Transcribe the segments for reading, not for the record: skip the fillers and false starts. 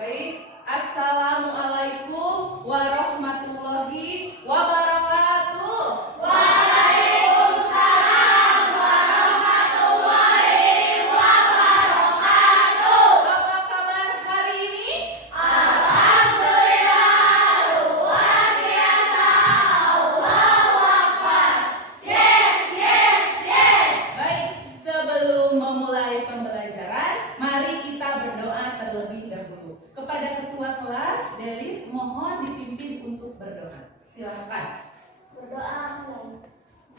Baik, Assalamualaikum warahmatullahi wabarakatuh. Waalaikumsalam warahmatullahi wabarakatuh. Apa kabar hari ini? Alhamdulillah, luar biasa. Allahu Akbar. Yes, yes, yes. Baik, sebelum memulai pembelajaran, mari kita berdoa terlebih dahulu. Kepada ketua kelas, Delis, mohon dipimpin untuk berdoa. Silakan. Berdoa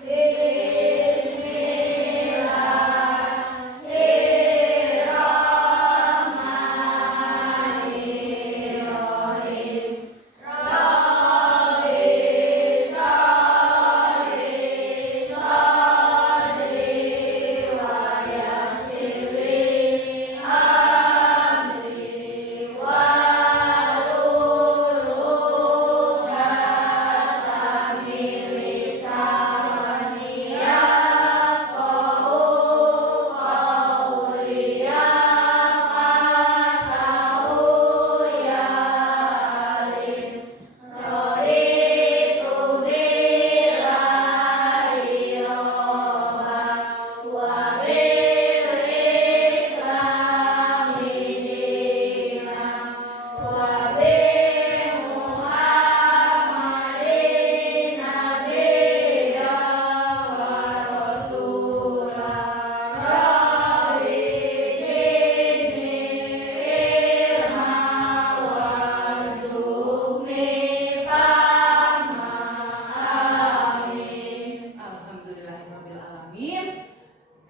Bismillahirrahmanirrahim. Rabbi sholli sholli wa yassirli amri wa lulubatan min lisani yafqahu qawli yafqahu ya alim. Raditu billahi rabban wa bil islami dinan wa bi Muhammadin nabiyyan wa rasulan. Rabbi zidni ilma warzuqni fahma. Amin. Alhamdulillahirrahmanirrahim.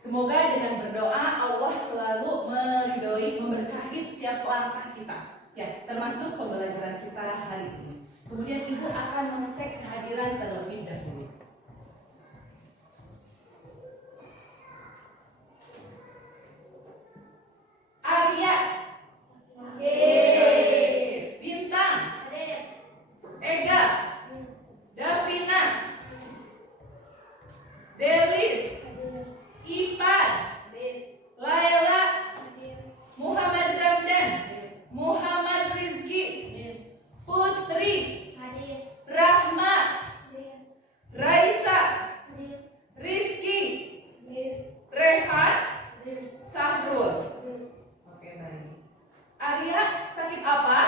Semoga dengan berdoa Allah selalu meridhoi, memberkahi setiap langkah kita, ya, termasuk pembelajaran kita hari ini. Kemudian Ibu akan mengecek kehadiran terlebih dahulu. Arya, Bintang, Ega, Davina, Delis, Ipan, Laila, Muhammad Ramdan, Muhammad Rizki, Putri, Rahma, Raisa, Rizki, Rehan, Sahrul. Oke, baik. Arya sakit apa?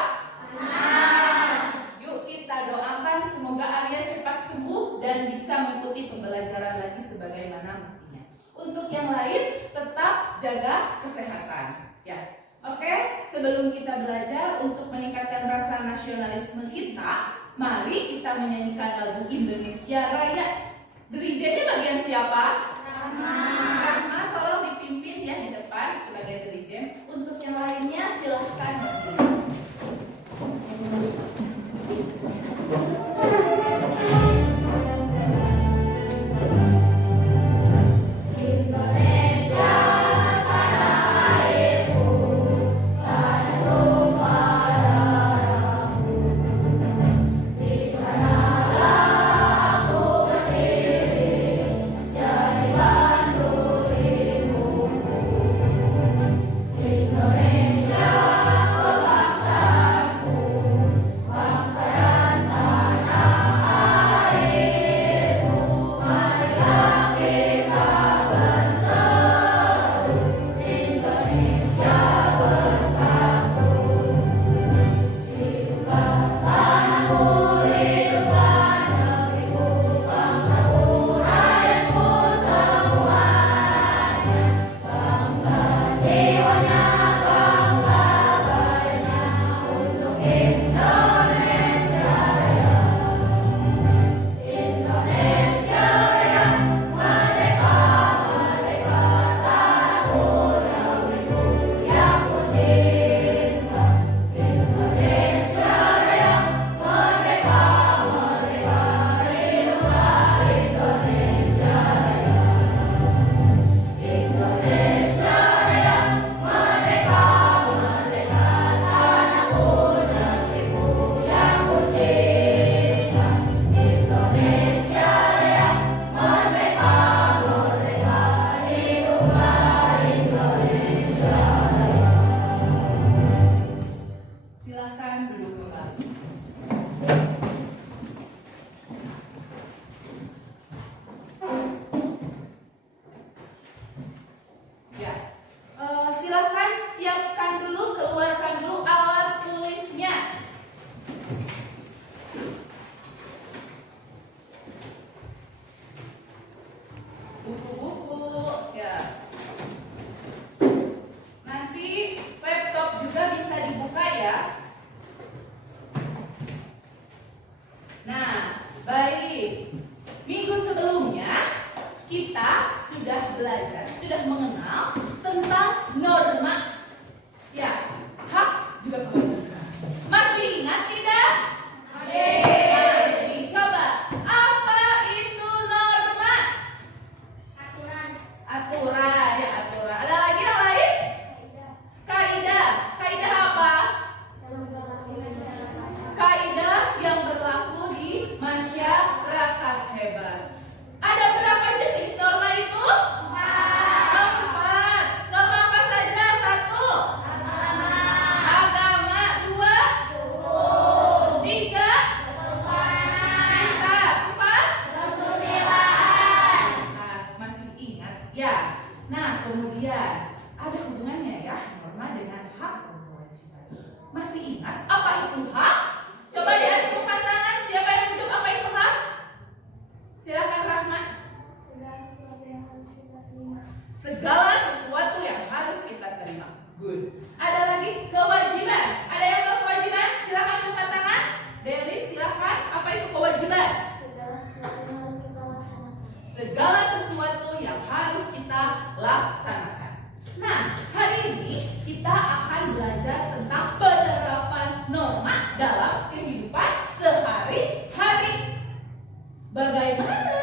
Yuk kita doakan semoga Arya cepat sembuh dan bisa mengikuti pembelajaran lagi sebagaimana mestinya. Untuk yang lain tetap jaga kesehatan, ya. Oke, sebelum kita belajar untuk meningkatkan rasa nasionalisme kita, mari kita menyanyikan lagu Indonesia Raya. Dirijennya bagian siapa? Rahma, tolong dipimpin ya di depan sebagai dirijen. Untuk yang lainnya silahkan berdiri. Indonesia tanah airku, tanah tumpah darahku. Di sanalah aku berdiri, jadi bantu hidup. tentang norma. Ya, hak juga kewajiban. Masih ingat tidak? Masih. Coba, apa itu norma? Aturan, ya aturan. Ada lagi yang lain? Kaidah. Kaidah apa? Kaidah yang berlaku di masyarakat hebat. Ada berapa jenis norma itu? 4. Norma apa saja? 1. Agama. 2. 3. Pintar. 4. Nah, masih ingat? Ya. Nah, kemudian ada hubungannya ya norma dengan hak dan kewajiban. Masih ingat apa itu hak? Coba diacungkan tangan. Siapa yang menjawab apa itu hak? Silakan Rahmat. Segala sesuatu yang harus kita terima. Good. Ada lagi kewajiban. Ada yang tahu kewajiban? Silakan angkat tangan. Deli silakan. Apa itu kewajiban? Segala sesuatu yang harus kita laksanakan. Nah, hari ini kita akan belajar tentang penerapan norma dalam kehidupan sehari-hari. Bagaimana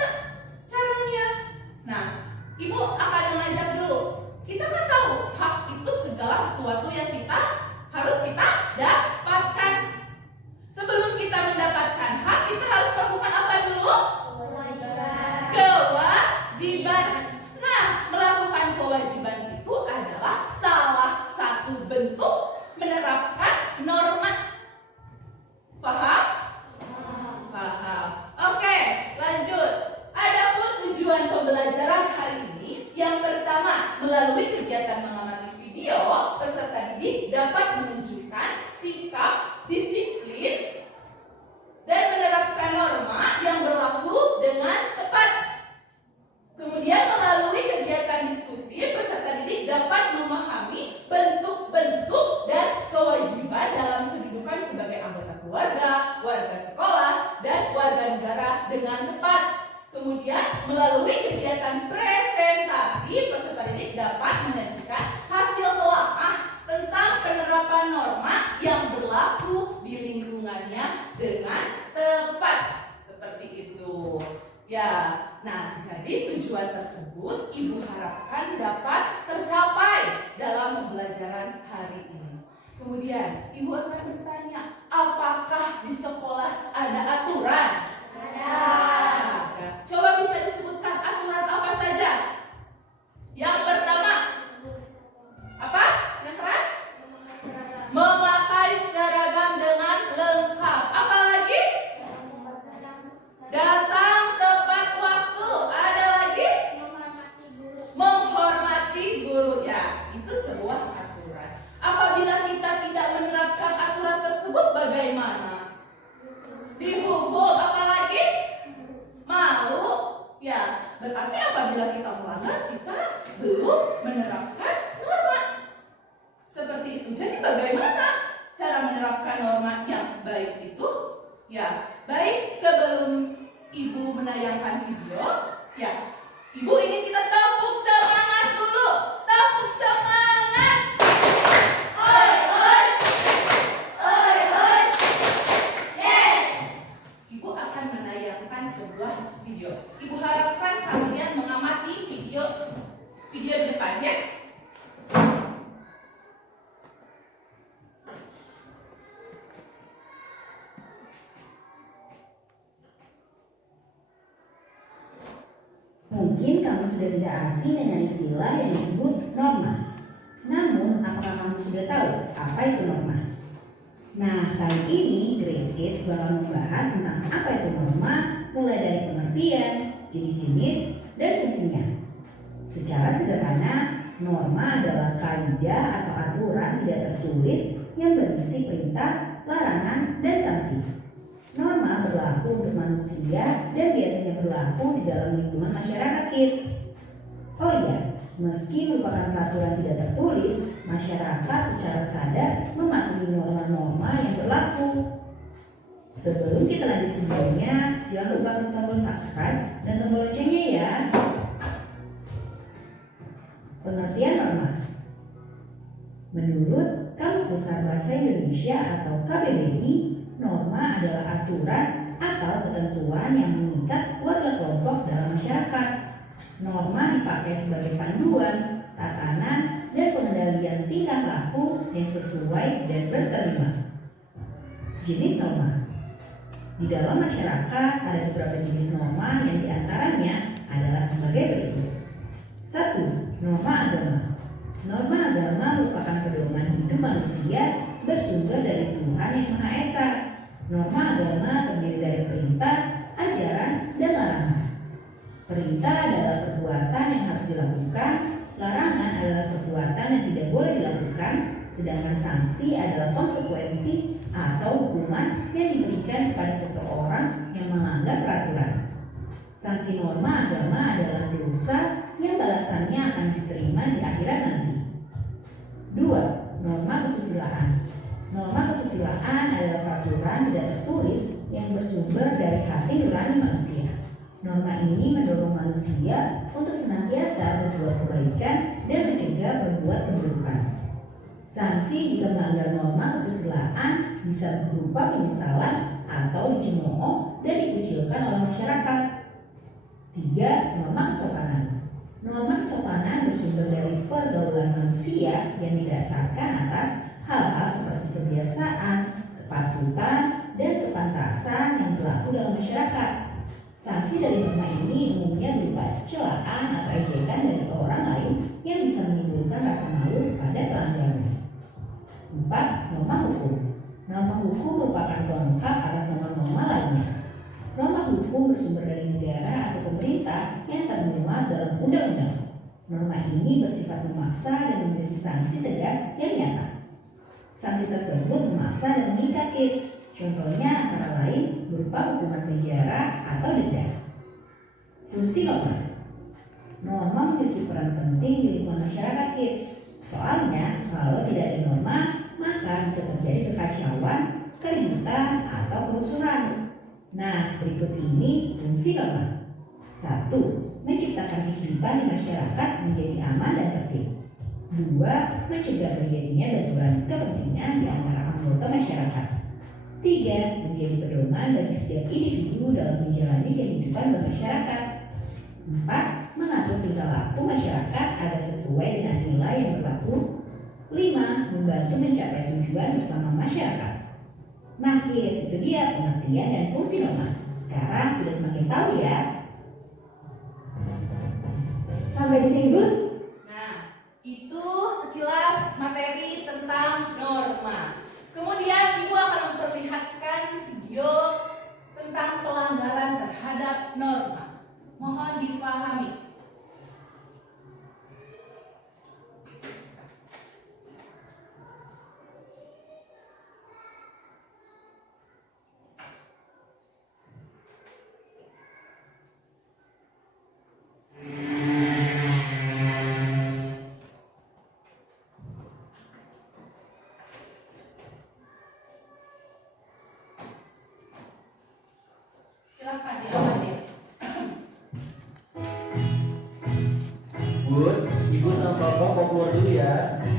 caranya? Nah, Ibu akan mengajak dulu. Kita kan tahu hak itu segala sesuatu yang harus kita dapatkan. Sebelum kita mendapatkan hak, kita harus melakukan apa dulu? Kewajiban. Nah, melakukan kewajiban itu adalah salah satu bentuk menerapkan norma. Paham? Paham. Oke, lanjut. Adapun tujuan pembelajaran hari ini, yang pertama, melalui kegiatan mengamati video, peserta didik dapat menunjukkan sikap, disiplin, dan menerapkan norma yang berlaku dengan tepat. Kemudian melalui kegiatan diskusi, peserta didik dapat memahami bentuk-bentuk dan kewajiban dalam kedudukan sebagai anggota keluarga, warga sekolah, dan warga negara dengan tepat. Kemudian melalui kegiatan presentasi, peserta didik dapat menyajikan hasil telaah tentang penerapan norma yang berlaku di lingkungannya dengan tepat. Seperti itu. Ya, nah jadi tujuan tersebut Ibu harapkan dapat tercapai dalam pembelajaran hari ini. Kemudian Ibu akan bertanya, apakah di sekolah ada aturan? Ada. Coba bisa disebutkan aturan apa saja? Yang pertama, apa? Yang keras? Memakai seragam dengan lengkap. Apa lagi? Datang tepat waktu. Ada lagi? Menghormati guru. Ya, itu sebuah aturan. Apabila kita tidak menerapkan aturan tersebut, bagaimana? Dihukum. Apa lagi? Malu. Ya, berarti apabila kita melanggar, kita belum menerapkan norma. Seperti itu. Jadi bagaimana cara menerapkan norma yang baik itu? Ya, baik, sebelum Ibu menayangkan video, ya, Ibu ingin kita tepuk semangat dulu. Tepuk semangat. Oi, oi. Oi, oi. Yes. Ibu akan menayangkan sebuah video. Ibu harapkan kalian mengamati video di depan ya. Mungkin kamu sudah tidak asing dengan istilah yang disebut norma. Namun, apakah kamu sudah tahu apa itu norma? Nah, kali ini Great Kids bakal membahas tentang apa itu norma, mulai dari pengertian, jenis-jenis, dan fungsinya. Secara sederhana, norma adalah kaidah atau aturan tidak tertulis yang berisi perintah, larangan, dan sanksi. Norma berlaku untuk manusia dan biasanya berlaku di dalam lingkungan masyarakat kids. Oh iya, meski merupakan peraturan tidak tertulis, masyarakat secara sadar mematuhi norma-norma yang berlaku. Sebelum kita lanjut videonya, jangan lupa untuk tombol subscribe dan tombol loncengnya ya. Pengertian norma. Menurut Kamus Besar Bahasa Indonesia atau KBBI, norma adalah aturan atau ketentuan yang mengikat keluarga kelompok dalam masyarakat. Norma dipakai sebagai panduan, tatanan, dan pengendalian tingkah laku yang sesuai dan berterima. Jenis norma. Di dalam masyarakat ada beberapa jenis norma yang diantaranya adalah sebagai berikut. 1. Norma agama. Norma agama merupakan pedoman hidup manusia bersumber dari Tuhan Yang Maha Esa. Norma agama terdiri dari perintah, ajaran, dan larangan. Perintah adalah perbuatan yang harus dilakukan, larangan adalah perbuatan yang tidak boleh dilakukan, sedangkan sanksi adalah konsekuensi atau hukuman yang diberikan kepada seseorang yang melanggar peraturan. Sanksi norma agama adalah dosa yang balasannya akan diterima di akhirat nanti. 2. Norma kesusilaan. Norma kesusilaan adalah peraturan tidak tertulis yang bersumber dari hati nurani manusia. Norma ini mendorong manusia untuk senantiasa berbuat kebaikan dan mencegah berbuat keburukan. Sanksi jika melanggar norma kesusilaan bisa berupa penyesalan atau dicemooh dan dikucilkan oleh masyarakat. 3. Norma kesopanan. Norma kesopanan bersumber dari pergaulan manusia yang didasarkan atas hal-hal seperti kebiasaan, kepatutan, dan kepantasan yang berlaku dalam masyarakat. Sanksi dari norma ini umumnya berupa celaan atau ejekan dari orang lain yang bisa menimbulkan rasa malu pada pelanggarnya. 4. Norma hukum. Norma hukum merupakan pelengkap atas norma-norma lainnya. Norma hukum bersumber dari negara atau pemerintah yang termuat dalam undang-undang. Norma ini bersifat memaksa dan memiliki sanksi tegas yang nyata. Sanksi tersebut memaksa dan mengikat kids. Contohnya antara lain berupa hukuman penjara atau denda. Fungsi norma. Norma memiliki peran penting di lingkungan masyarakat kids. Soalnya kalau tidak ada norma, maka bisa terjadi kekacauan, keributan, atau kerusuhan. Nah, berikut ini fungsi norma. 1. Menciptakan kehidupan di masyarakat menjadi aman dan tertib. 2. Mencegah terjadinya benturan kepentingan di antara anggota masyarakat. 3. Menjadi pedoman bagi setiap individu dalam menjalani kehidupan bermasyarakat. 4. Mengatur tingkah laku masyarakat agar sesuai dengan nilai yang berlaku. 5. Membantu mencapai tujuan bersama masyarakat. Nah kids, itu dia pengertian dan fungsi norma. Sekarang sudah semakin tahu ya. Sampai di sini dulu. Nah, itu sekilas materi tentang norma. Kemudian Ibu akan memperlihatkan video tentang pelanggaran terhadap norma. Mohon difahami. Silakan diambil. Bun, ibu sama bapak mau keluar dulu ya.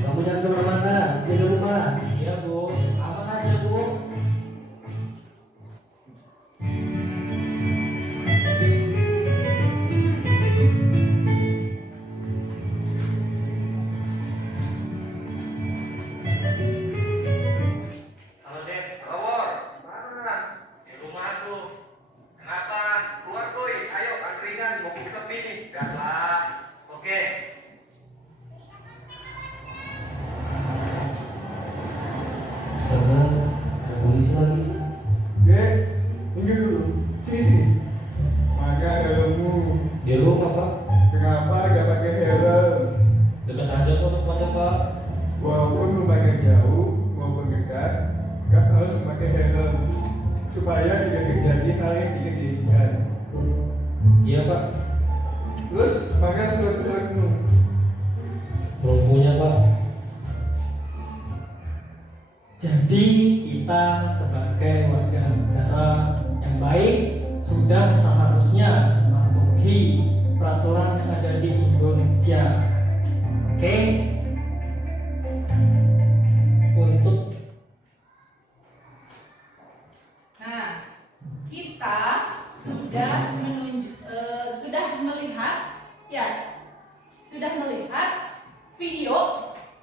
Kamu jangan kemana-mana, di rumah. Iya bu, apa aja bu? Halo Dek, Lawor, mana? Di rumah tuh. Kenapa? Keluar kuy, ayo angkringan, mumpung sepi nih. Gas lah. Oke. Astaga, ada polisi lagi. Dek, tunggu dulu. Sini. Pakai helmmu. Di rumah pak, Kenapa gak pakai helm? dekat aja kok tempatnya pak. Walaupun lumayan jauh maupun dekat, gak harus memakai helm supaya tidak terjadi hal yang tidak diinginkan. Iya pak, Terus pakai surat-suratmu. belum punya pak. Jadi kita sebagai warga negara yang baik sudah seharusnya mematuhi peraturan yang ada di Indonesia.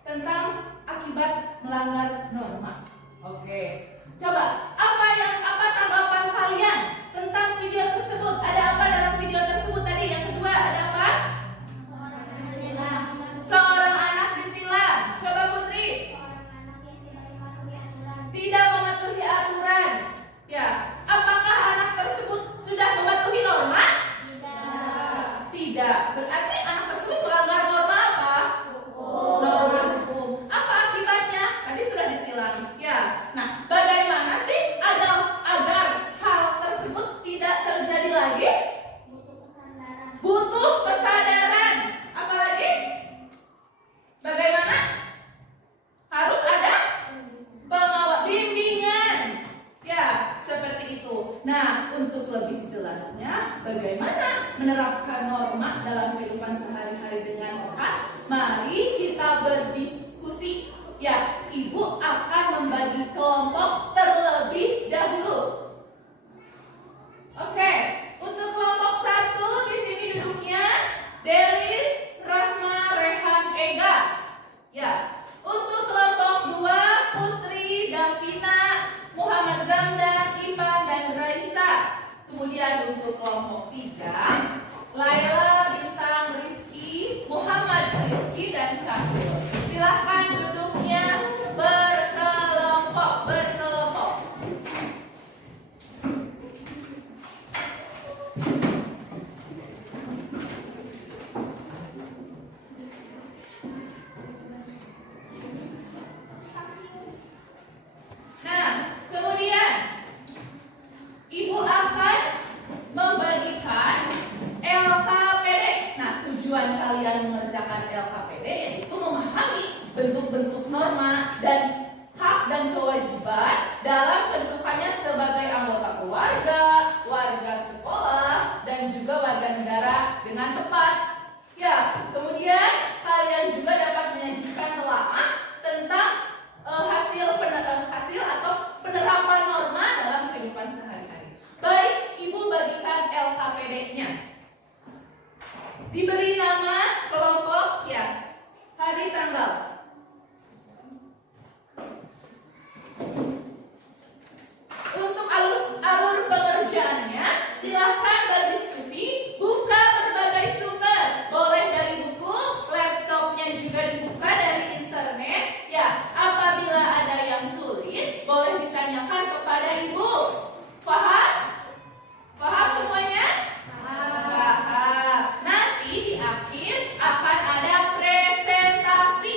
tentang akibat melanggar norma. Oke. Coba apa tanggapan kalian tentang video tersebut? Ada apa dalam video tersebut tadi? Yang kedua ada apa? Seorang anak ditilang. Coba Putri. Tidak mematuhi aturan. Ya, apakah anak tersebut sudah mematuhi norma? Tidak. Berarti anak tersebut melanggar norma apa? Norma hukum. Apa akibatnya? Tadi sudah ditilang. Ya. Nah, bagaimana sih agar hal tersebut tidak terjadi lagi? Butuh kesadaran. Apa lagi? Bagaimana? Harus ada bimbingan. Ya, seperti itu. Nah, untuk lebih jelasnya bagaimana menerapkan norma dalam kehidupan sehari-hari dengan tepat, mari kita berdiskusi. Ya, Ibu akan membagi kelompok terlebih dahulu. Oke, untuk kelompok 1 di sini duduknya Delis, Rahma, Rehan, Ega. Ya, untuk kelompok 2 Putri, Davina, Muhammad Ramdan, Ipan, dan Raisa. Kemudian untuk kelompok 3 Laila, Bintang, Rizky, Muhammad Rizky, dan Sahil. Silahkan duduknya berkelompok. Nah, kemudian Ibu akan membagikan LKPD. Nah, tujuan kalian mengerjakan LKPD yaitu memahami bentuk-bentuk norma dan hak dan kewajiban dalam kedudukannya sebagai anggota keluarga, warga sekolah, dan juga warga negara dengan tepat. Ya, kemudian kalian juga dapat menyajikan telaah tentang hasil atau penerapan norma dalam kehidupan sehari-hari. Baik, Ibu bagikan LKPD-nya. Diberi nama kelompok, ya, hari tanggal. Untuk alur pengerjaannya, silahkan berdiskusi, buka berbagai sumber. Boleh dari buku, laptopnya juga dibuka dari internet. Ya, apabila ada yang sulit, boleh ditanyakan kepada Ibu. Paham? Paham semuanya? Paham. Nanti di akhir akan ada presentasi.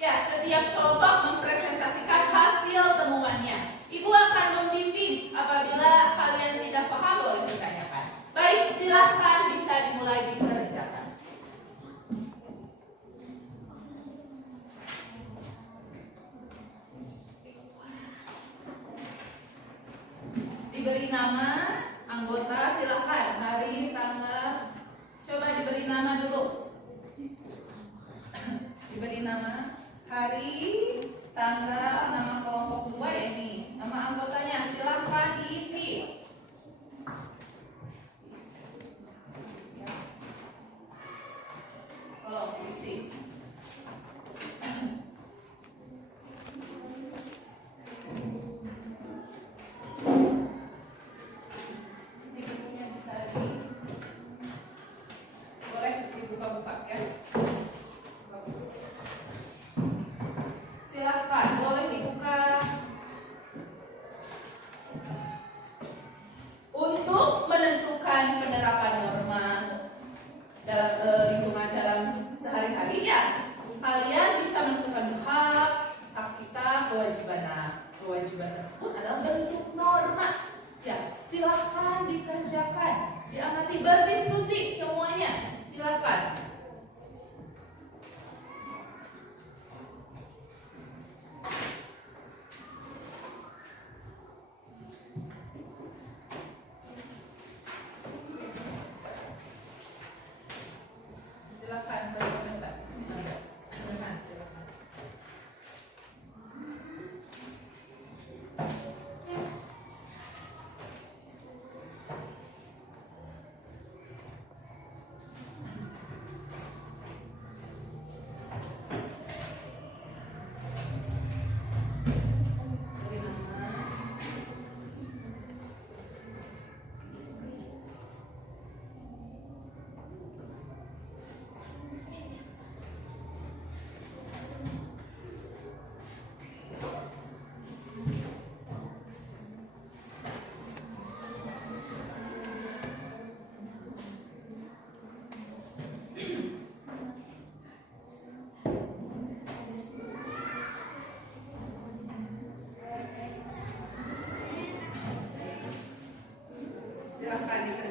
Ya, setiap kelompok mempresentasikan hasil temuannya. Ibu akan membimbing apabila kalian tidak paham boleh ditanyakan. Baik, silahkan bisa dimulai dikerjakan. Diberi nama anggota, silahkan hari, tanggal. Coba diberi nama dulu. Diberi nama hari, tanggal, nama kelompok 2 ya ini. Nama anggotanya silahkan diisi. Kalau diisi. Boleh dibuka-buka ya. Silahkan, boleh dibuka.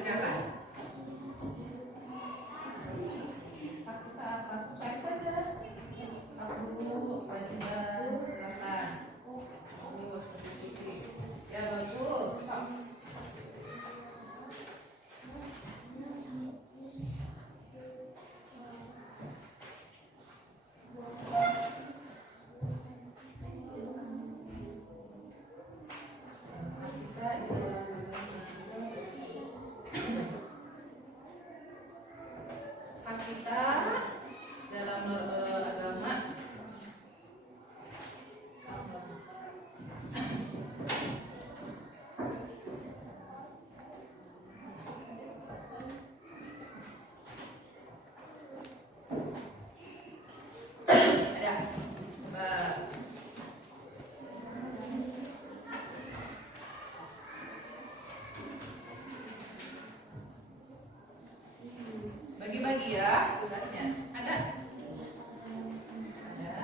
kerjakan. Hak kita apa? Cari saja. Hak dulu, kewajiban, silakan. Bagus, diskusi. Ya bagus. Hak kita dalam agama. Ada. Coba. Bagi-bagi ya tugasnya. Ada? Ada.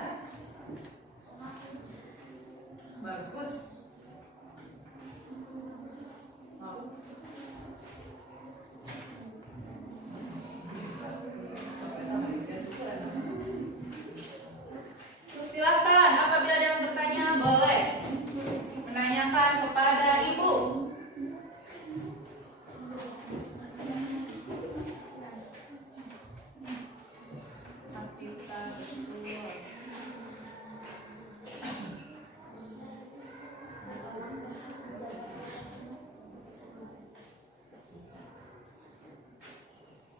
Bagus. Mau? Silahkan, apabila ada yang bertanya boleh menanyakan kepada ibu. Kita betul.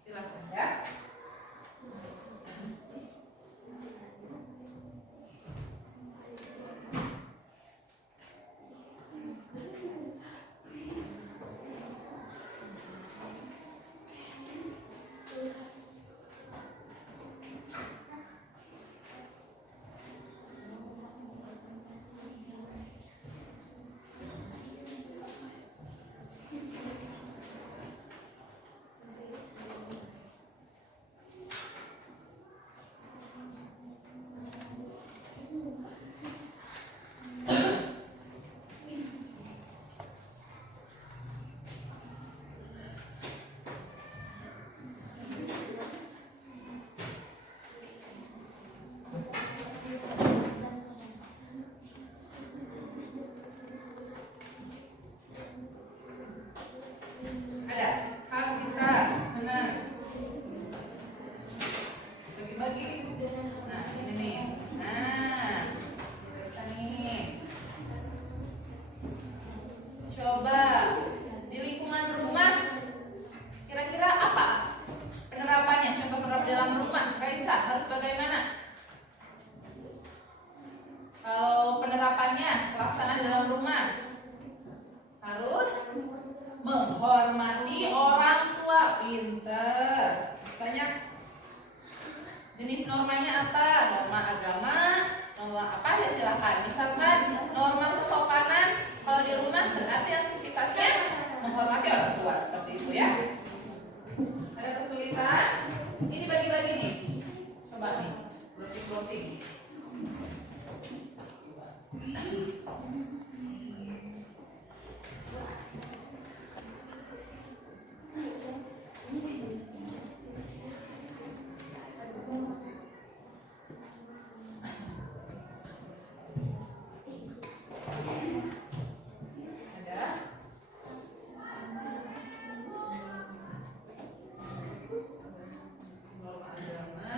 Silakan ya. Ada hak kita, benar. Bagi-bagi. Nah, ini nih. Nah, bisa nih. Coba di lingkungan rumah, kira-kira apa penerapannya? Contoh penerapan dalam rumah, Raisa harus bagaimana? Kalau penerapannya, pelaksanaan dalam rumah harus menghormati orang tua. Pinter. Banyak jenis normanya apa? Norma agama, norma apa ya silakan. Misalkan norma kesopanan kalau di rumah berarti aktivitasnya menghormati orang tua seperti itu ya. Ada kesulitan? Ini bagi-bagi nih. Coba nih, browsing. Ada? Norma agama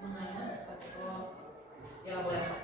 menganut atau ya boleh sok.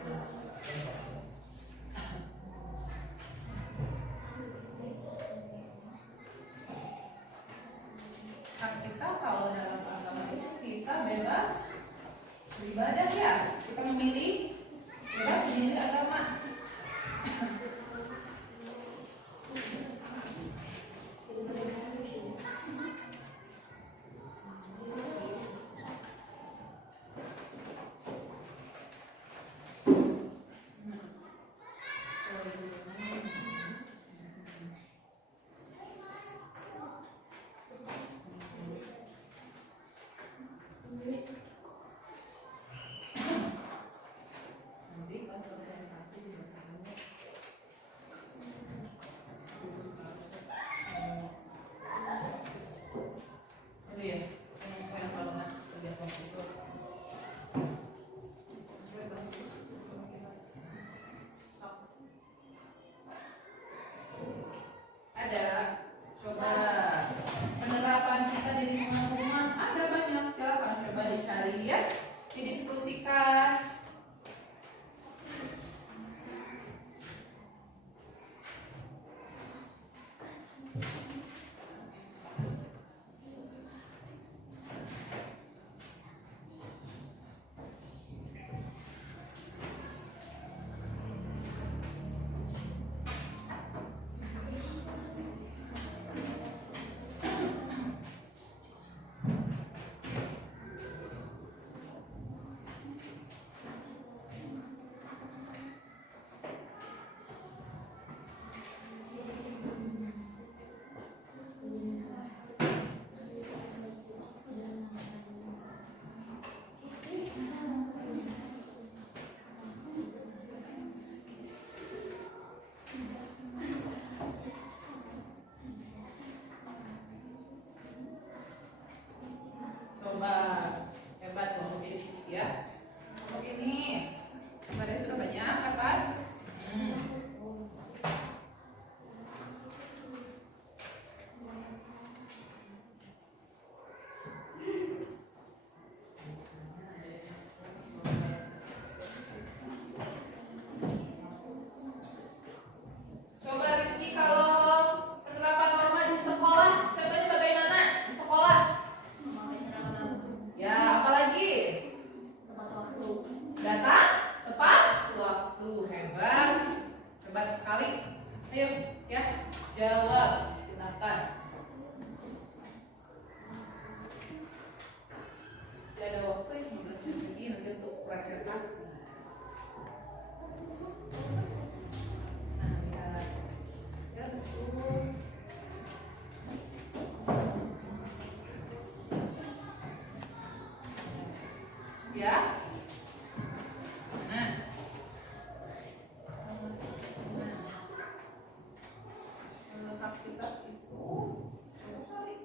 datang tepat waktu. Hebat, hebat sekali. Ayo ya, jawab. Silakan. Masih ada waktu 15 menit lagi nanti untuk presentasi. Nah, lihat. Ya, betul. Ya. Nah. Hak kita itu sorry.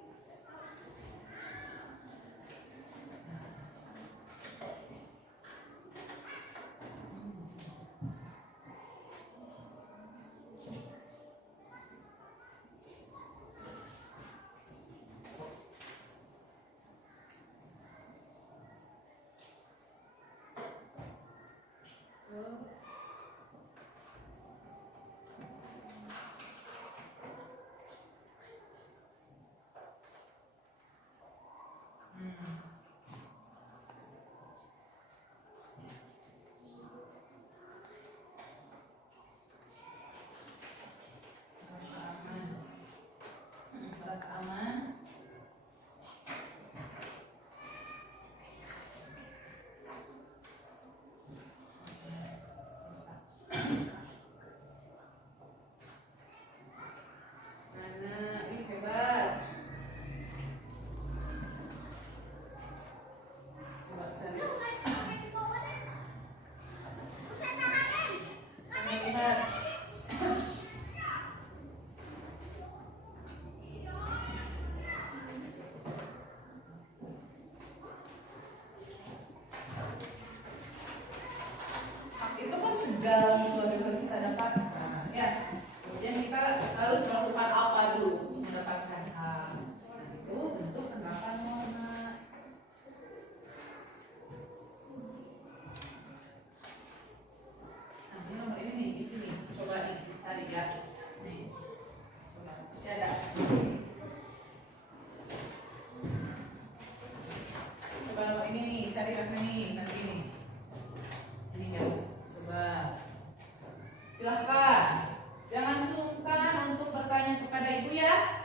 Merasa aman. Mana? Ini hebat. Coba cari. Ini lihat. Hak itu kan segala sesuatu yang kita dapatkan, ya. Kemudian kita harus melakukan apa dulu untuk mendapatkan hak. Dan itu tentu penerapan norma. Nah, ini nomor ini nih, di sini. Coba nih, cari ya. Nih. Coba, masih ada. Coba nomor ini nih, cari angka nih, nanti nih. Sini ya. Coba. Silahkan. Jangan sungkan untuk bertanya kepada ibu ya.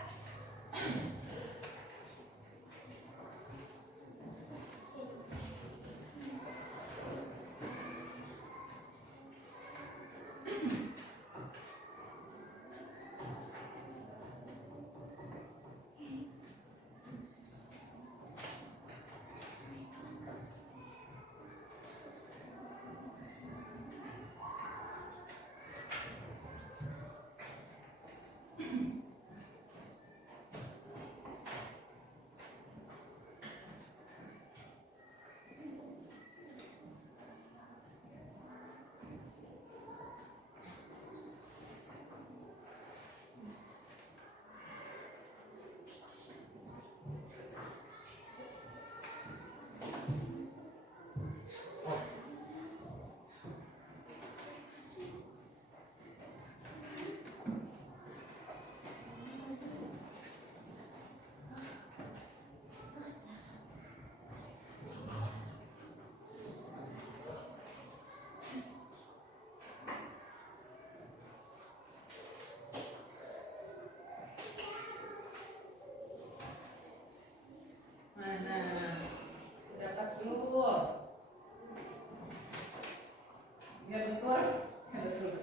Mana? Dapat belum? Ya betul? Ya betul.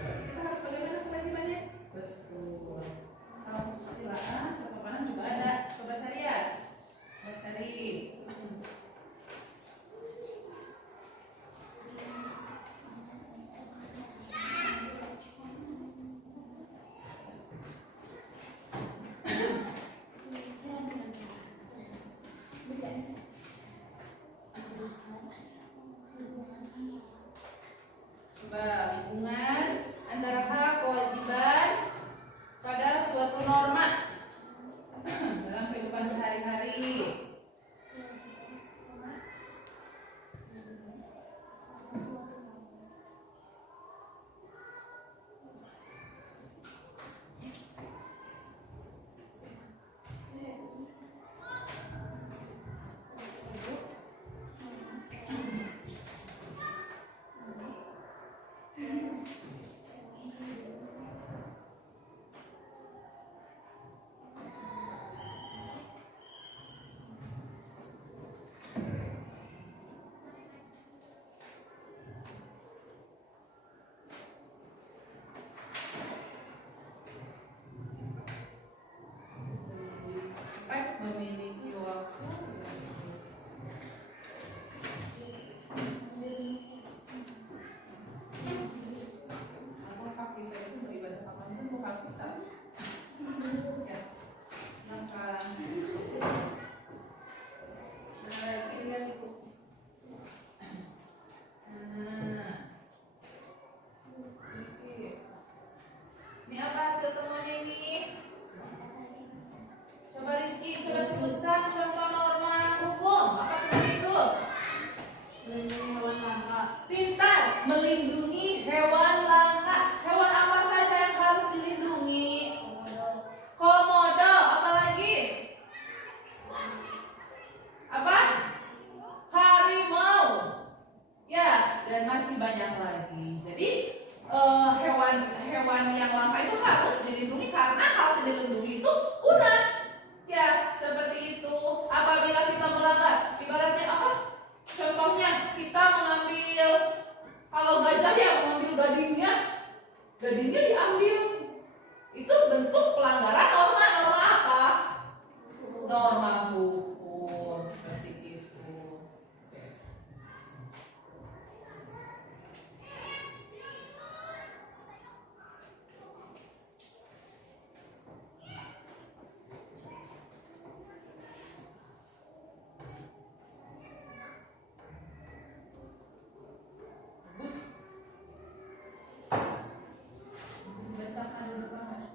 Kita harus bagaimana kewajibannya? Betul. Kalau kesusilaan, kesopanan juga ada. Coba cari ya. Coba cari. Coba hubungan antara hak kewajiban pada suatu norma dalam kehidupan sehari-hari. dan masih banyak lagi. Jadi hewan yang langka itu harus dilindungi karena kalau tidak dilindungi itu punah. Ya, seperti itu. Apabila kita melanggar, ibaratnya apa? Contohnya kita mengambil, kalau gajah ya mengambil gadingnya diambil. Itu bentuk pelanggaran norma apa? Norma hukum seperti itu. Bagus. Bacakan dulu banget.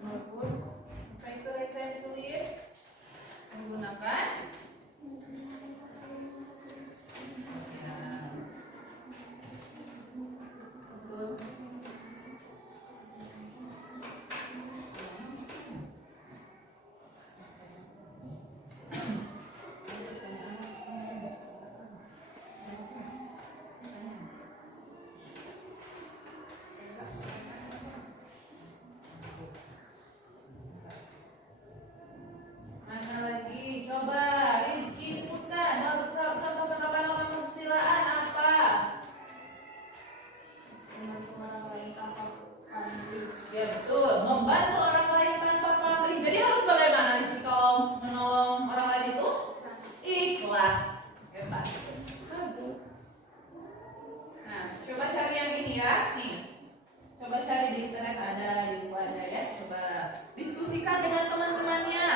Bagus. Apa itu Reza yang tulis? Menggunakan ya. Betul. Mana lagi? Coba Rizky sebutkan contoh penerapan norma kesusilaan apa? Ya betul, membantu orang lain tanpa pamrih. Jadi harus bagaimana Rizky kalau menolong orang lain itu? Ikhlas. Hebat. Bagus. Nah, coba cari yang ini ya. Nih. Coba cari di internet ada, di buku ada ya. Coba diskusikan dengan teman-temannya.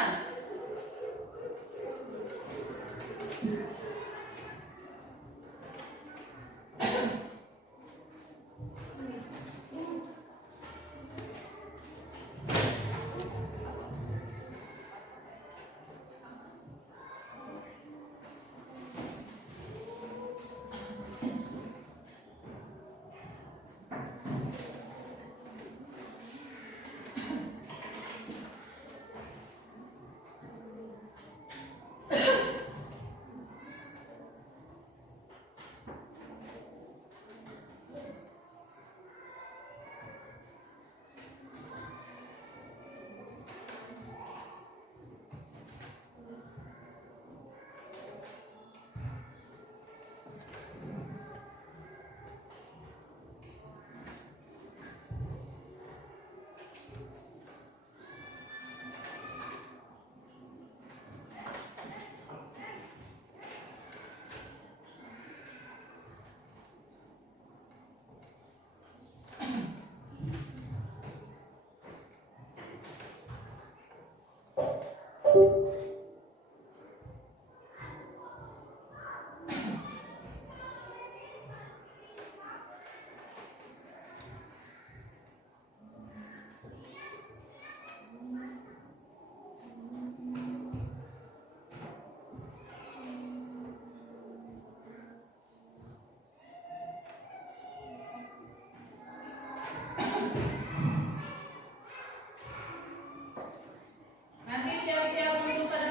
Nanti siap-siap menuju pada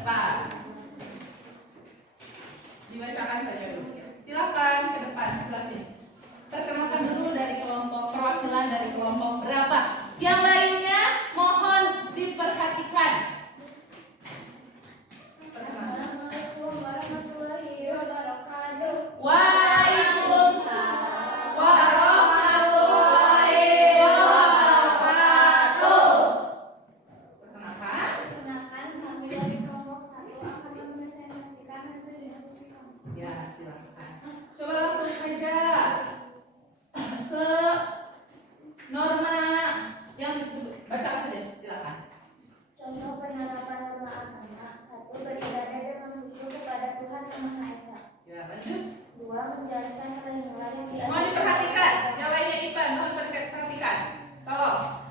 depan. Dibacakan saja dulu. Silakan ke depan sebelah sini. Perkenalkan dulu dari kelompok perwakilan dari kelompok berapa. Yang lainnya mohon diperhatikan. Assalamualaikum warahmatullahi wabarakatuh. Waalaikumsalam warahmatullahi wabarakatuh. Perkenalkan. Perkenalkan, kami dari kelompok 1 akan mempresentasikan hasil diskusi kami. Ya, silakan. Coba langsung saja ke norma yang bacakan saja, silakan. Contoh penerapan norma agama: 1. Beribadah dengan khusyuk kepada Tuhan Yang Maha Esa. Ya, lanjut. 2. Menjalankan nilai-nilai yang Mohon diperhatikan. Yang lainnya Ipan, mohon diperhatikan. Tolong.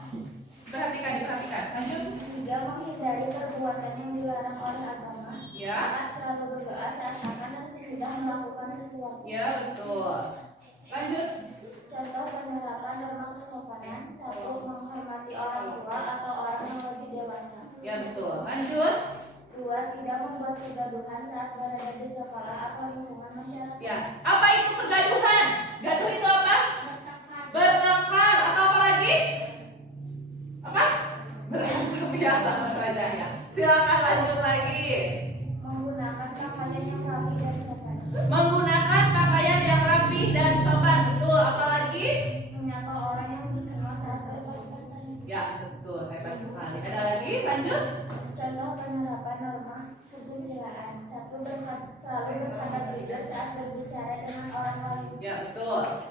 Diperhatikan. Lanjut. 3. Menghindari perbuatan yang dilarang oleh agama. Ya. 4. Selalu berdoa saat makan dan sesudah melakukan sesuatu. Ya, betul. Lanjut. Contoh penerapan norma kesopanan: 1. Menghormati orang tua atau orang yang lebih dewasa. Ya, betul. Lanjut. 2. Tidak membuat kegaduhan saat berada di sekolah atau lingkungan masyarakat. Ya. Apa itu kegaduhan? Gaduh itu apa? Bertengkar atau apa lagi? Apa? Berantem biasa Mas Raja ya. Silakan lanjut lagi. Menggunakan pakaian yang rapi dan sopan. Menggunakan pakaian yang rapi dan sopan. Betul. Apalagi? Menyapa orang yang dikenal saat berpas-pasan. Ya, betul. Hebat sekali. Ada lagi? Lanjut. Contoh penerapan norma kesusilaan: 1. Selalu berkata jujur saat berbicara dengan orang lain. Ya, betul.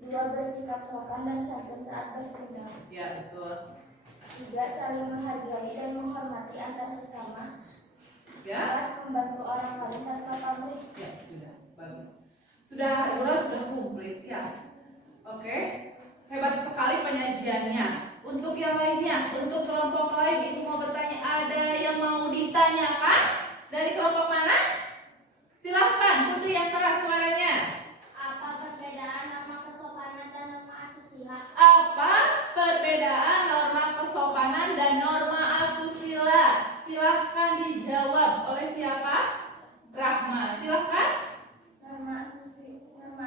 2. Bersikap sopan dan santun saat bertindak. Ya, betul. 3. Saling menghargai dan menghormati antar sesama. Ya. 4. Membantu orang lain tanpa pamrih. Ya, sudah. Bagus. Sudah, Nurul sudah komplit ya. Oke. Hebat sekali penyajiannya. Untuk yang lainnya, untuk kelompok lain, Ibu mau bertanya, ada yang mau ditanyakan? Dari kelompok mana? Silahkan, putri yang keras suaranya. Apa perbedaan norma kesopanan dan norma asusila? Apa perbedaan norma kesopanan dan norma asusila? Silahkan dijawab oleh siapa? Rahma, silahkan. Norma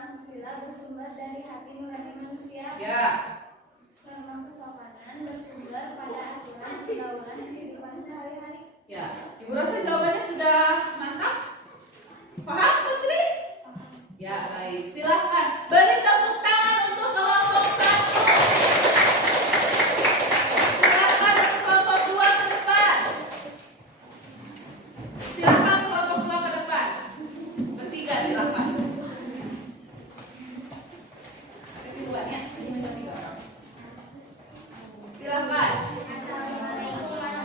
asusila bersumber dari hati nurani manusia. Ya. Norma kesopanan bersumber pada aturan pergaulan kehidupan sehari-hari. Ya, Ibu rasa jawabannya sudah mantap? Paham, Putri? Ya, baik. Silahkan beri tepuk tangan untuk kelompok 1. Silahkan untuk kelompok 2 ke depan. Silahkan kelompok 2 ke depan. Bertiga, silahkan. Keduanya, ini bertiga orang. Silahkan.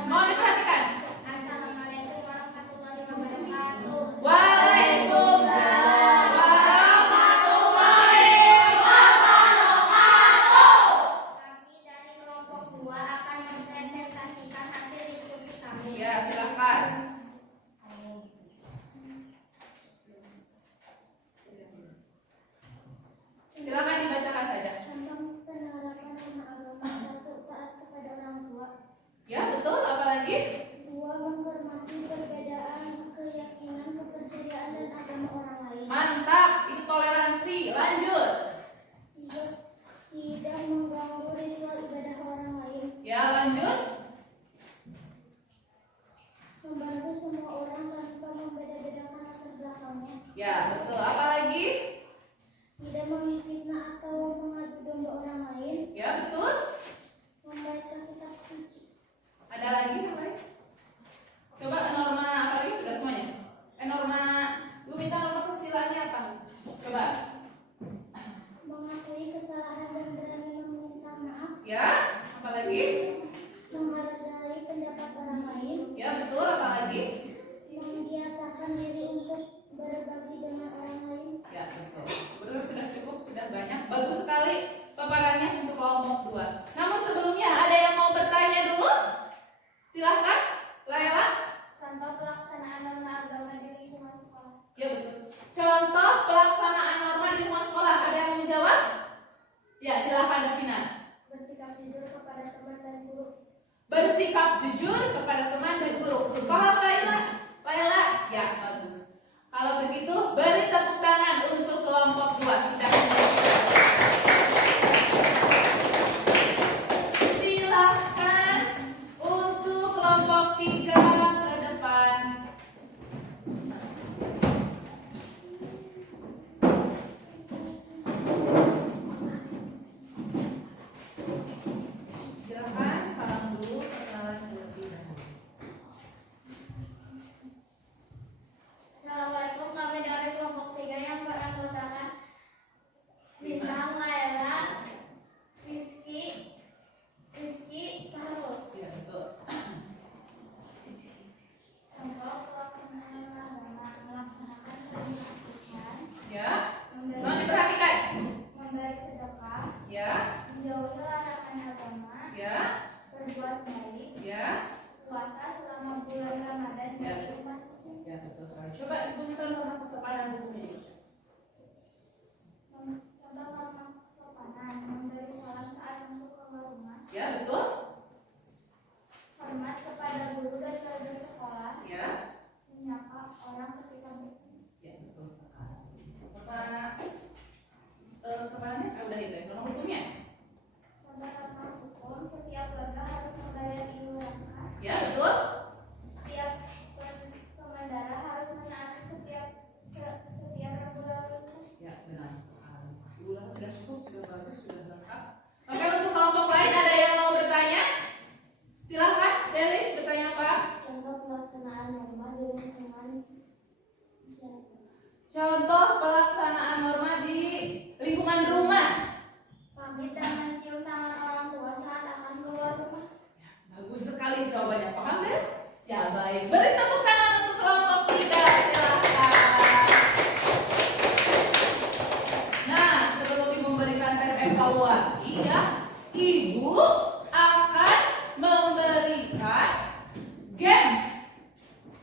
Mohon diperhatikan. Assalamualaikum warahmatullahi wabarakatuh. Waalaikumsalam warahmatullahi wabarakatuh. Kami dari kelompok 2 akan mempresentasikan hasil diskusi kami. Ya, silakan. Silakan dibacakan saja. Contoh penerapan norma agama: 1. Taat kepada orang tua. Ya, betul. Apalagi? 2. Menghormati perbedaan keyakinan, kepercayaan, dan agama orang lain. Mantap. Itu toleransi. Lanjut. 3. Tidak mengganggu ritual ibadah orang lain. Ya, lanjut. Membantu semua orang tanpa membeda-bedakan latar belakangnya. Ya, betul. Apalagi? Tidak memfitnah atau mengadu domba orang lain. Ya, betul. Membaca kitab suci. Ada lagi yang lain? Coba norma apa lagi? Sudah semuanya? Norma, gue minta norma kesusilaannya apa? Coba. Mengakui kesalahan dan berani meminta maaf. Ya, apa lagi? Menghargai pendapat orang lain. Ya, betul. Apa lagi? Membiasakan diri untuk berbagi dengan orang lain. Ya, betul. Betul, sudah cukup, sudah banyak. Bagus sekali paparannya untuk kelompok 2. Namun sebelumnya ada yang mau bertanya dulu? Silahkan, Laila. Contoh pelaksanaan norma agama di lingkungan sekolah. Ya, betul. Contoh pelaksanaan norma di lingkungan sekolah. Ada yang menjawab? Ya, silahkan Davina. Bersikap jujur kepada teman dan guru. Bersikap jujur kepada teman dan guru. Paham, Laila?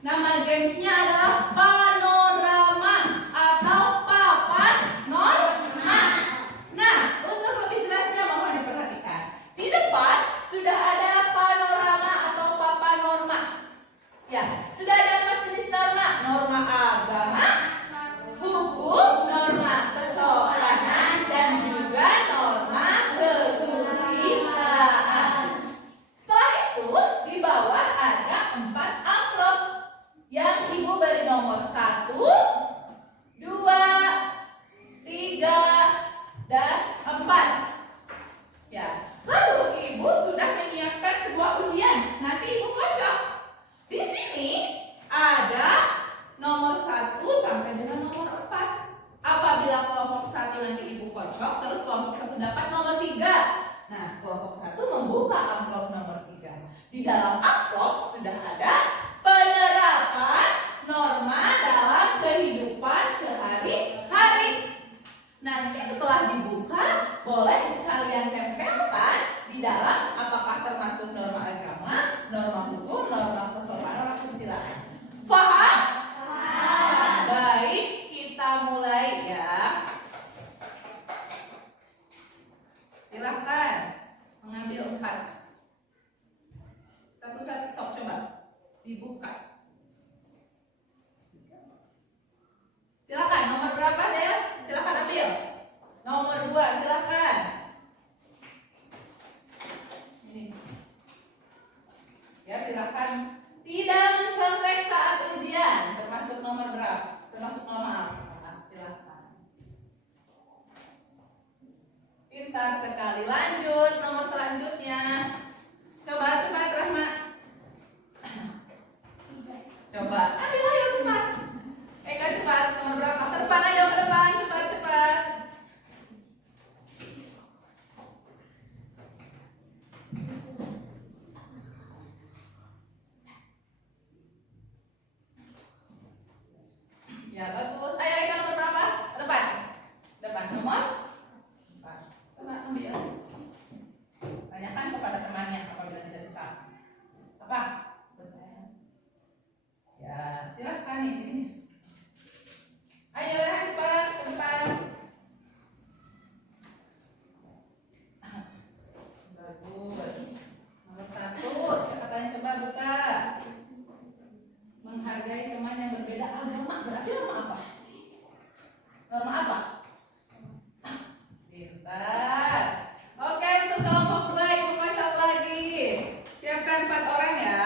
Nama gamesnya adalah panorama atau papan norma. Nah, untuk lebih jelasnya mohon diperhatikan. Di depan sudah ada panorama atau papan norma. Ya, sudah ada 4 jenis norma. Norma agama, hukum, norma kesopanan, dan juga norma kesusilaan. Setelah itu, di bawah ada 4 amplop yang ibu beri nomor 1, 2, 3, dan 4. Ya, lalu ibu sudah menyiapkan sebuah undian. Nanti ibu kocok. Di sini ada nomor 1 sampai dengan nomor 4. Apabila kelompok 1 nanti ibu kocok, terus kelompok 1 dapat nomor 3. Nah, kelompok 1 membuka amplop nomor 3. Di dalam amplop sudah ada penerapan norma dalam kehidupan sehari-hari. Nanti setelah dibuka, boleh kalian tempelkan di dalam apakah termasuk norma agama, norma hukum, norma kesopanan, norma kesusilaan. Paham? Baik, kita mulai ya. Silahkan mengambil 4. Satu-satu sok coba dibuka. Silakan, nomor berapa Del? Silakan ambil. Nomor 2, silakan. Ini. Ya, silakan. Tidak mencontek saat ujian. Termasuk nomor berapa? Termasuk norma apa? Silakan. Pintar sekali. Lanjut, nomor selanjutnya. Coba cepat Rahma. Coba. Ambil ayo cepat. Cepat. Nomor berapa? Ke depan ayo, ke depan. Cepat. Ya, bagus. Ayo, nomor berapa? Ke depan. Depan nomor 4. Coba ambil. Tanyakan kepada temannya apabila tidak bisa. Apa? Ya, silakan ini. Ayo, cepat ke depan. Bagus. Nomor 1, siapa tanya coba buka. Menghargai teman yang berbeda agama. Berarti norma apa? Norma apa? Pintar. Oke, untuk kelompok 2 ibu kocok lagi. Siapkan 4 orang ya.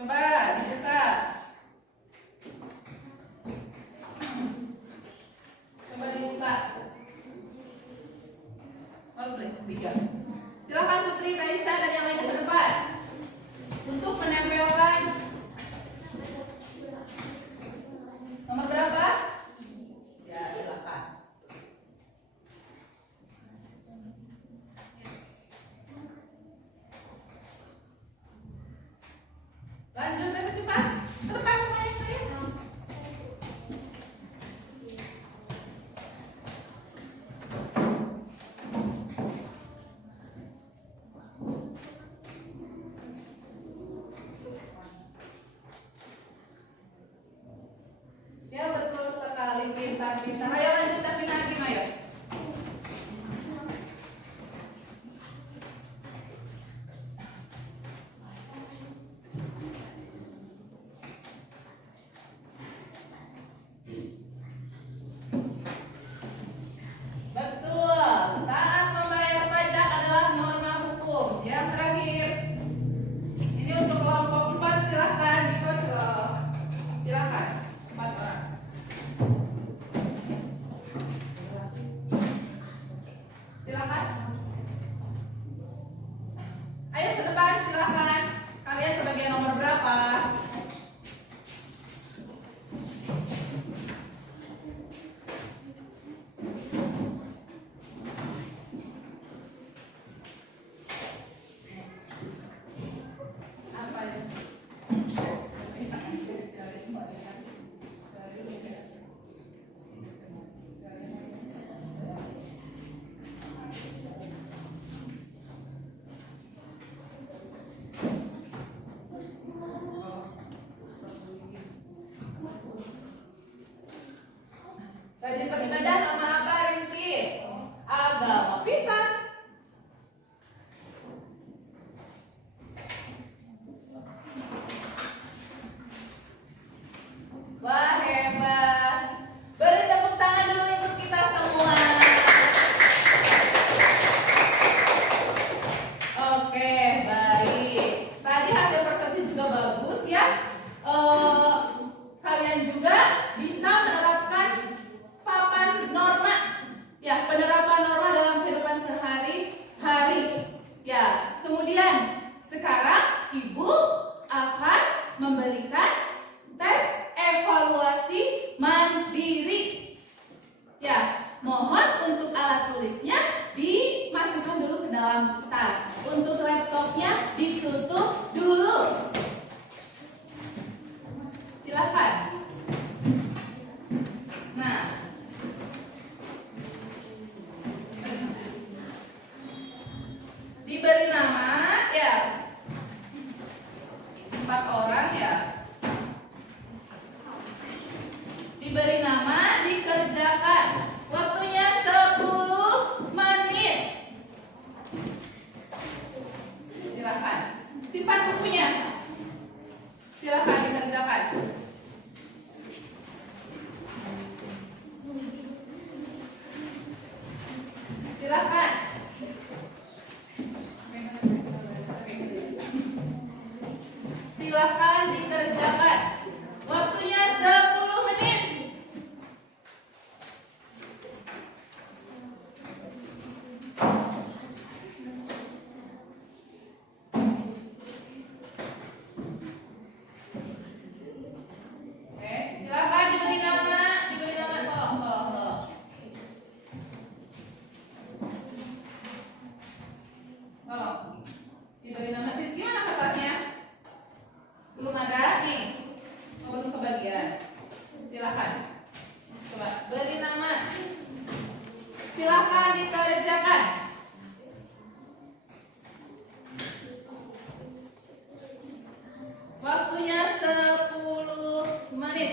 Coba dibuka. Coba dibuka. Oh, boleh. 3. Silakan Putri, Raisa, dan yang lainnya ke depan untuk menempelkan. Nomor berapa? Ya, silakan. Lanjut, Raisa cepat. Ke depan semuanya, sayang. Ya, betul sekali. Pintar. Ayo lanjut, tapi lagi, ayo. Betul. Taat membayar pajak adalah norma hukum. Yang terakhir. Ini untuk kelompok 4, silahkan dikocok. Silahkan. 4 orang. Rajin beribadah nama apa Rizky? Agama Pita. Wah, hebat. Beri tepuk tangan dulu untuk kita semua. Oke, baik. Tadi hasil persepsi juga bagus ya. Kalian juga bisa menerapkan papan norma. Ya, penerapan norma dalam kehidupan sehari-hari. Ya, kemudian sekarang Ibu akan memberikan tes evaluasi mandiri. Ya, mohon untuk alat tulisnya dimasukkan dulu ke dalam tas. Untuk laptopnya ditutup dulu. Silakan. Nah, diberi nama ya 4 orang ya. Diberi nama, dikerjakan. Waktunya 10 menit. Silakan. Simpan bukunya. Silakan dikerjakan. Silakan. Silakan dikerjakan. Waktunya 10 menit. Oke, silakan diberi nama, tolong. Tolong. Diberi nama. Rizky mana kertasnya? Belum ada nih. Oh, belum kebagian. Silakan. Coba beri nama. Silakan dikerjakan. Waktunya 10 menit.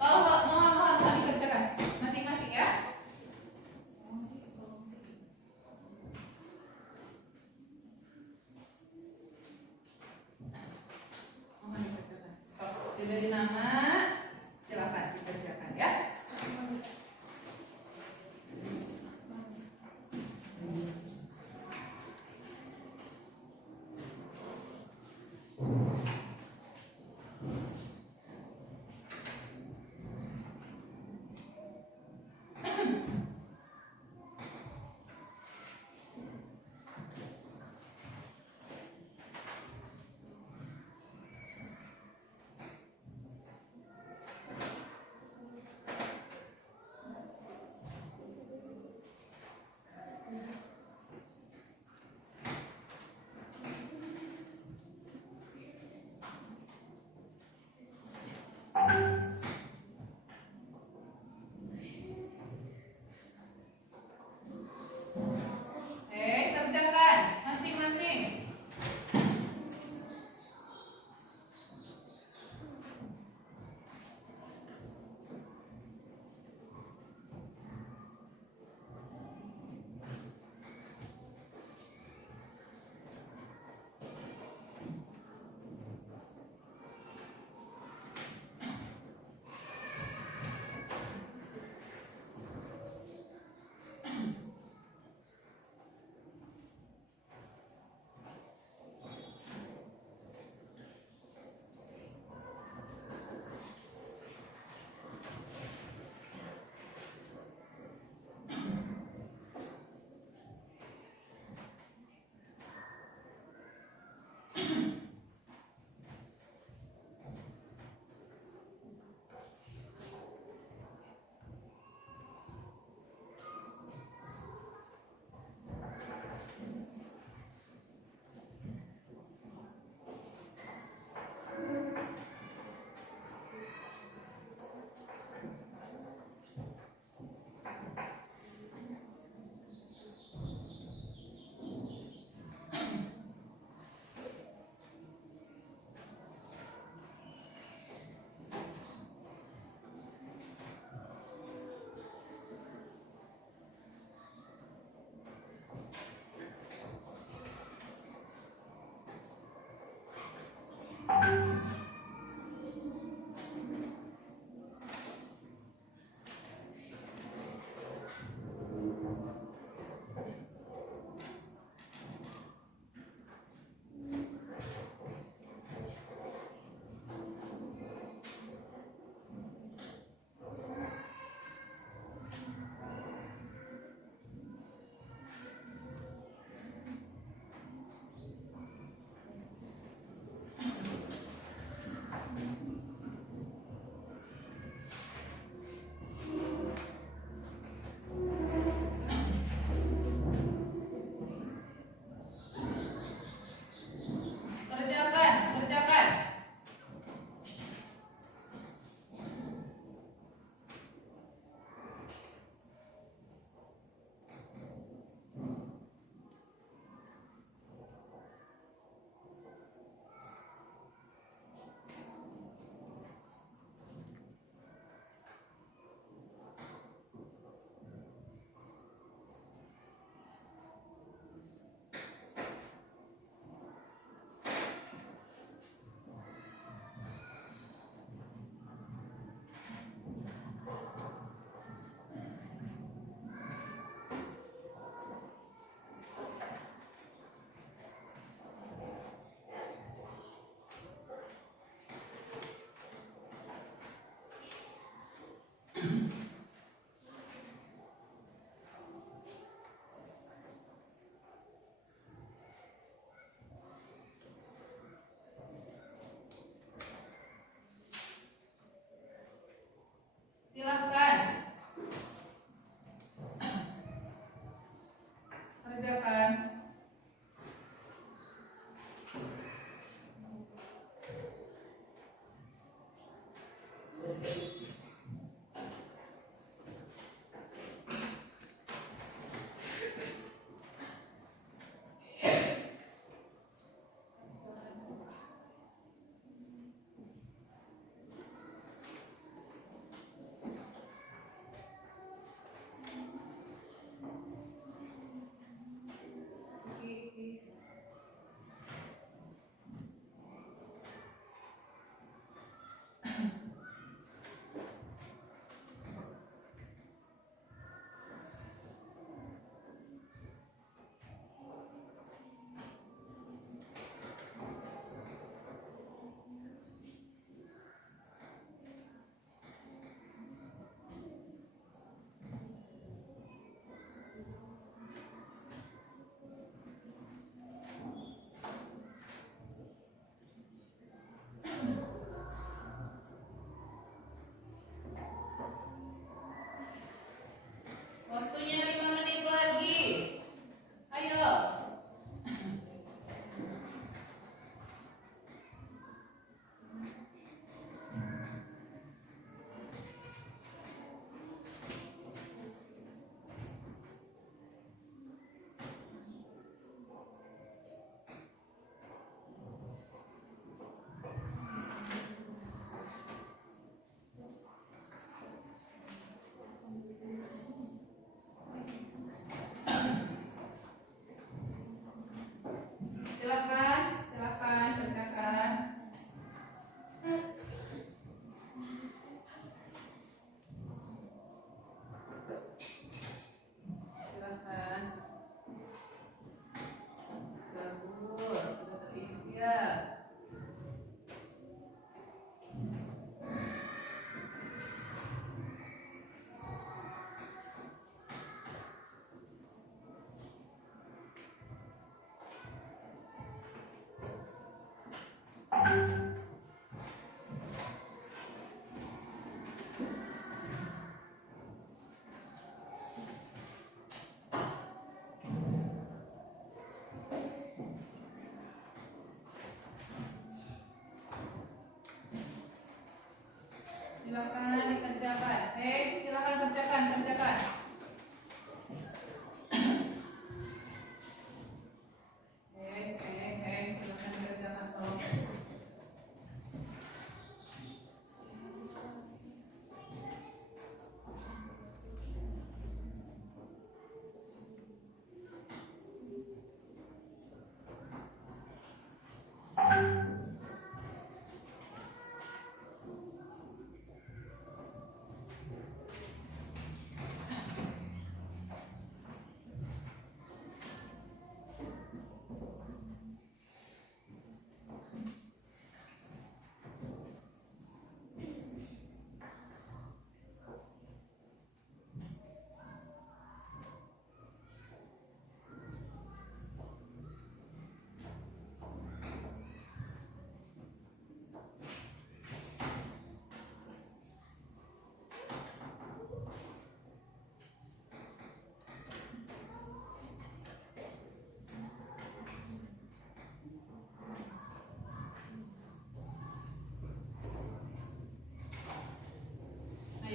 Mohon dikerjakan masing-masing ya. Mohon dikerjakan. Diberi nama, silakan dikerjakan ya.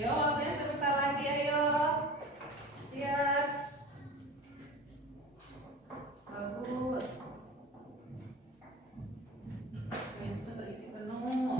Ayo, waktunya sebentar lagi, ayo. Lihat. Bagus. Kuisnya terisi penuh.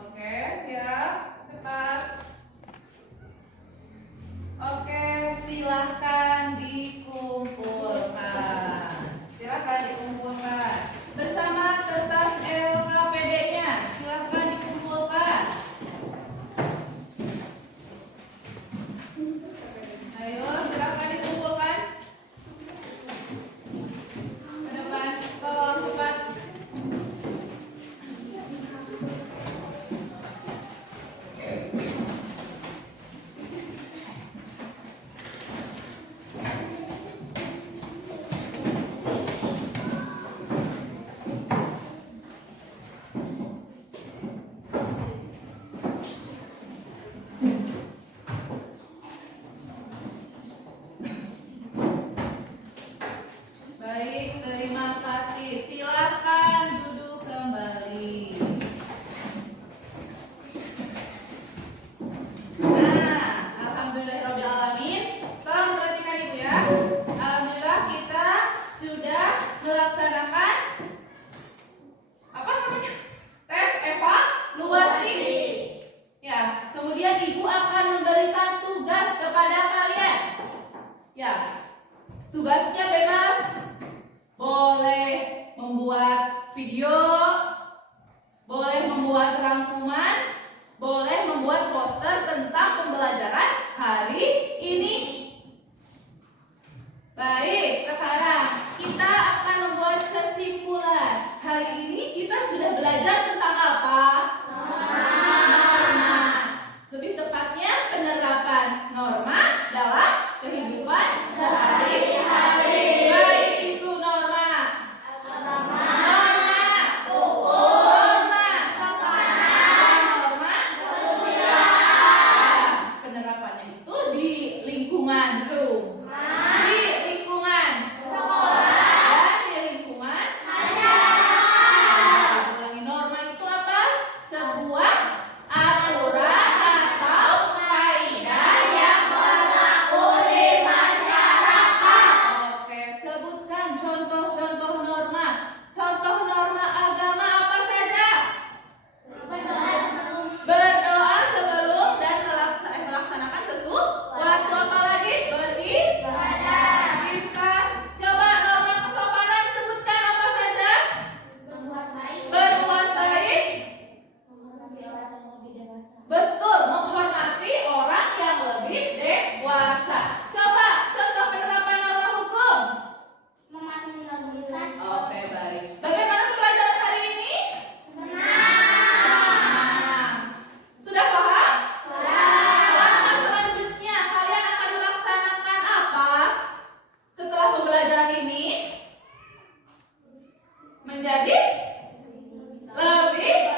Oke, siap, cepat. Oke, silahkan dikumpulkan. Silahkan dikumpulkan. Bersama kertas LKPD-nya, silahkan dikumpulkan. Ayo, silahkan dikumpulkan. Ke depan, tolong cepat. Baik, terima kasih. Silakan duduk kembali. Nah, alhamdulillahirobbilalamin. Tolong perhatikan Ibu ya. Alhamdulillah kita sudah melaksanakan apa namanya? Tes evaluasi. Ya, kemudian Ibu akan memberikan tugas kepada kalian. Ya, tugasnya bebas. Boleh membuat video, boleh membuat rangkuman, boleh membuat poster tentang pembelajaran hari ini. Baik, sekarang kita akan membuat kesimpulan. Hari ini kita sudah belajar tentang apa? Norma. Lebih tepatnya penerapan norma dalam kehidupan sehari-hari. Baik, itu norma. Norma hukum. Norma sosial. Penerapannya itu di lingkungan rumah, di lingkungan sekolah, dan di lingkungan masyarakat. Ulangi, norma itu apa? Sebuah aturan atau kaidah yang berlaku di masyarakat. Oke, sebutkan contoh-contoh norma. Contoh norma agama apa saja? Berdoa sebelum dan melaksanakan sesuatu. Apa lagi? Beribadah. Kita coba norma kesopanan, sebutkan apa saja? Berbuat baik. Betul, menghormati orang yang lebih dewasa. Coba contoh penerapan norma hukum. Oke, baik. Bagaimana pelajaran hari ini? Senang. Sudah paham? Langkah selanjutnya kalian akan melaksanakan apa setelah pembelajaran ini? Menjadi lebih